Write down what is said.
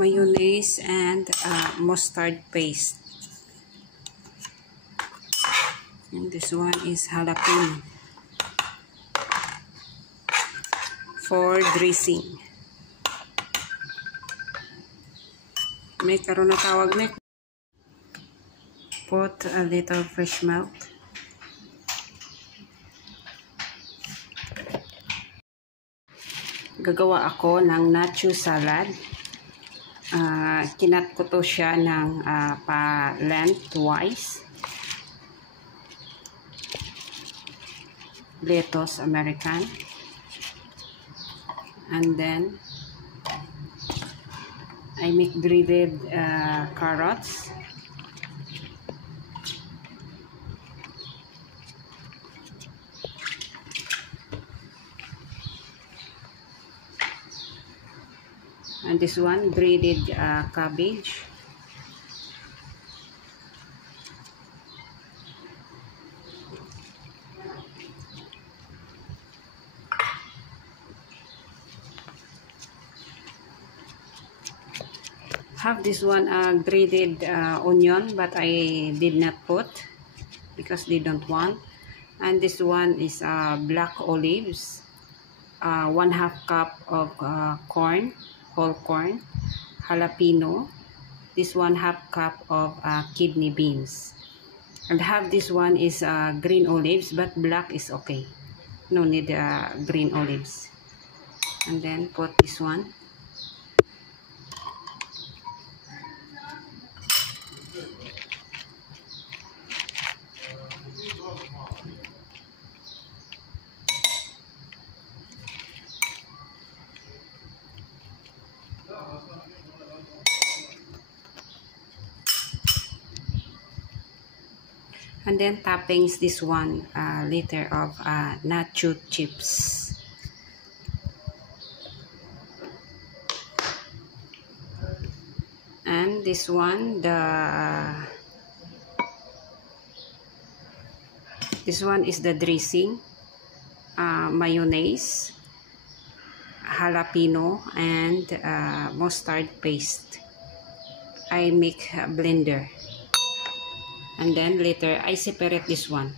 mayonnaise and mustard paste. And this one is jalapeno for dressing. May karon na tawag na. Put a little fresh milk. Gagawa ako ng nacho salad. Kinat ko to siya ng pa-lengthwise. Lettuce American. And then I make breaded carrots. And this one, breaded cabbage. Have this one grated onion, but I did not put because they don't want. And this one is black olives, 1/2 cup of corn, whole corn, jalapeno, this 1/2 cup of kidney beans, and have this one is green olives, but black is okay, no need green olives. And then put this one. And then toppings this one liter of nacho chips. And this one this one is the dressing, mayonnaise, jalapeno, and mustard paste. I make a blender. And then later I separate this one.